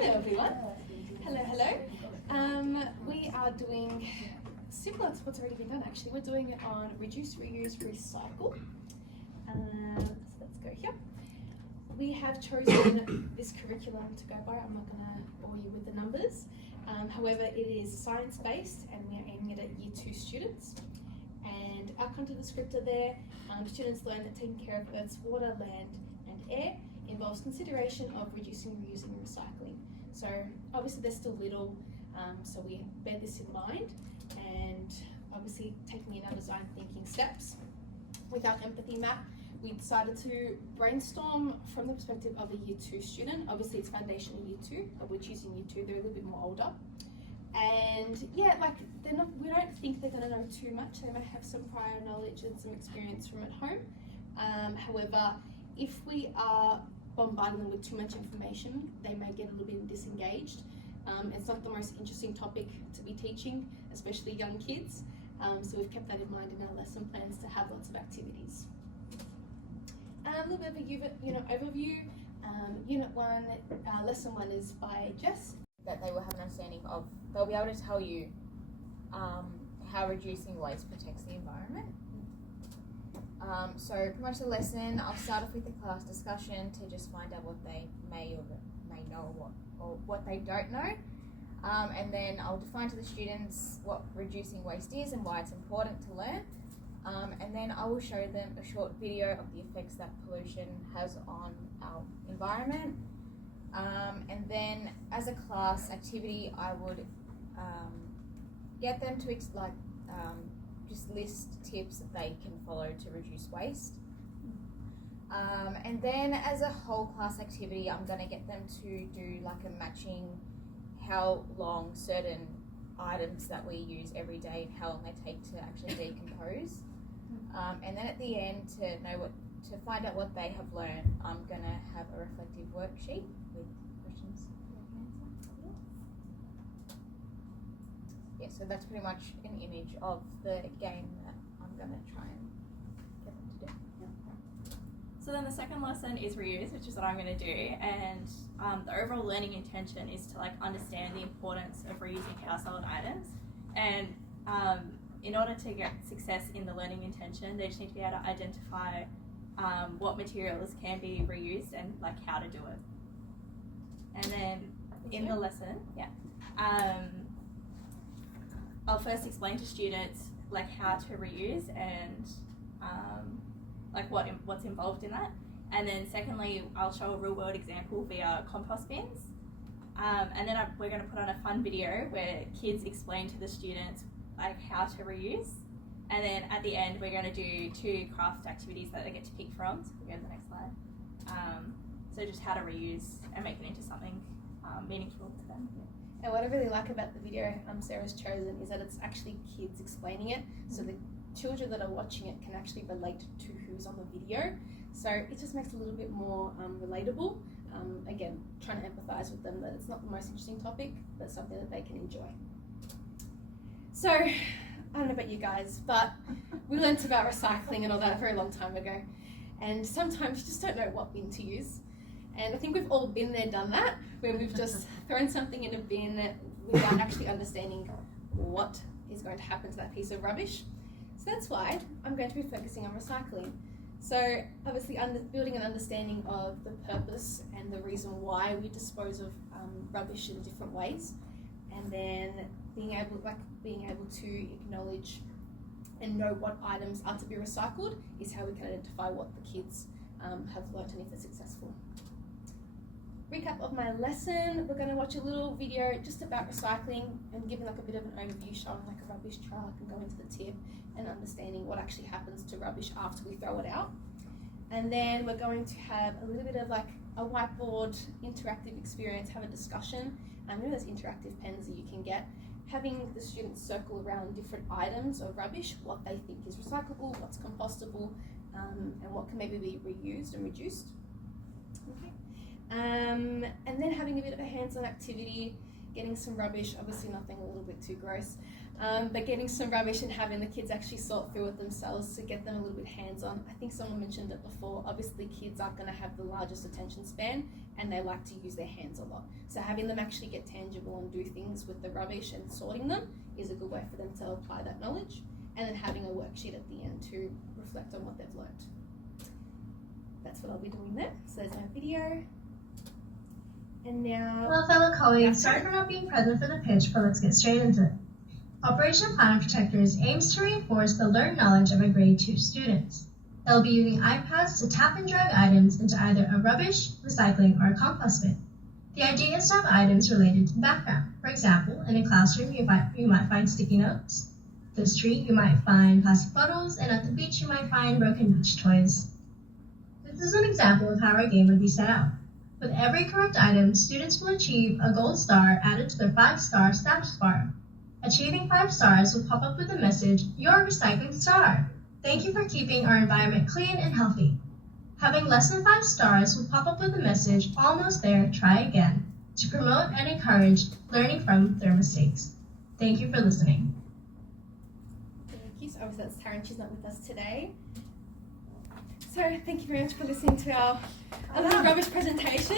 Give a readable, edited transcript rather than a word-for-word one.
Hello everyone. Hello. We are doing similar to what's already been done actually. We're doing it on reduce, reuse, recycle. So let's go here. We have chosen this curriculum to go by. I'm not going to bore you with the numbers. However, it is science-based and we are aiming it at Year 2 students. And our content descriptor there, students learn that taking care of Earth's water, land and air involves consideration of reducing, reusing and recycling. So obviously they're still little, so we bear this in mind, and obviously taking in our design thinking steps. With our empathy map, we decided to brainstorm from the perspective of a Year 2 student. Obviously it's foundational Year 2, but we're choosing Year 2, they're a little bit more older. And yeah, like we don't think they're going to know too much. They may have some prior knowledge and some experience from at home. However, if we are bombarding them with too much information, they may get a little bit disengaged. It's not the most interesting topic to be teaching, especially young kids. So we've kept that in mind in our lesson plans to have lots of activities. A little bit of a unit overview. Unit 1, lesson 1 is by Jess. That they will have an understanding of, they'll be able to tell you how reducing waste protects the environment. So pretty much the lesson, I'll start off with the class discussion to just find out what they may or may know or what they don't know. And then I'll define to the students what reducing waste is and why it's important to learn. And then I will show them a short video of the effects that pollution has on our environment. And then as a class activity, I would get them to just list tips that they can follow to reduce waste. And then as a whole class activity, I'm going to get them to do like a matching how long certain items that we use every day and how long they take to actually decompose. And then at the end, to find out what they have learned, I'm going to have a reflective worksheet with questions they can answer. Yeah, so that's pretty much an image of the game that I'm going to try and get them to do. Yeah. So then the second lesson is reuse, which is what I'm going to do, and the overall learning intention is to understand the importance of reusing household items, and in order to get success in the learning intention, they just need to be able to identify what materials can be reused and how to do it. And then in the lesson, I'll first explain to students how to reuse and what's involved in that. And then secondly, I'll show a real world example via compost bins. And then we're going to put on a fun video where kids explain to the students how to reuse. And then at the end, we're going to do 2 craft activities that they get to pick from. So we'll go to the next slide. So just how to reuse and make it into something meaningful to them. And what I really like about the video Sarah's chosen is that it's actually kids explaining it. So the children that are watching it can actually relate to who's on the video. So it just makes it a little bit more relatable. Again, trying to empathise with them that it's not the most interesting topic, but something that they can enjoy. So, I don't know about you guys, but we learnt about recycling and all that a very long time ago. And sometimes you just don't know what bin to use. And I think we've all been there, done that, where we've just thrown something in a bin without actually understanding what is going to happen to that piece of rubbish. So that's why I'm going to be focusing on recycling. So obviously building an understanding of the purpose and the reason why we dispose of rubbish in different ways. And then being able to acknowledge and know what items are to be recycled is how we can identify what the kids have learnt and if they're successful. Recap of my lesson, we're going to watch a little video just about recycling and giving a bit of an overview, showing a rubbish truck and going to the tip and understanding what actually happens to rubbish after we throw it out. And then we're going to have a little bit of a whiteboard interactive experience, have a discussion. Those interactive pens that you can get, having the students circle around different items of rubbish, what they think is recyclable, what's compostable, and what can maybe be reused and reduced. Okay. And then having a bit of a hands-on activity, getting some rubbish, obviously nothing a little bit too gross, But getting some rubbish and having the kids actually sort through it themselves to get them a little bit hands-on. I think someone mentioned it before, obviously kids aren't going to have the largest attention span and they like to use their hands a lot. So having them actually get tangible and do things with the rubbish and sorting them is a good way for them to apply that knowledge. And then having a worksheet at the end to reflect on what they've learned. That's what I'll be doing there. So there's my video. And now... Hello fellow colleagues, sorry for not being present for the pitch, but let's get straight into it. Operation Planet Protectors aims to reinforce the learned knowledge of our grade 2 students. They'll be using iPads to tap and drag items into either a rubbish, recycling, or a compost bin. The idea is to have items related to the background. For example, in a classroom you might find sticky notes. The street you might find plastic bottles, and at the beach you might find broken beach toys. This is an example of how our game would be set out. With every correct item, students will achieve a gold star added to their 5-star status bar. Achieving 5 stars will pop up with the message, "You're a recycling star. Thank you for keeping our environment clean and healthy." Having less than 5 stars will pop up with the message, "Almost there, try again," to promote and encourage learning from their mistakes. Thank you for listening. Thank you. So obviously that's Taryn, she's not with us today. So thank you very much for listening to our little rubbish presentation.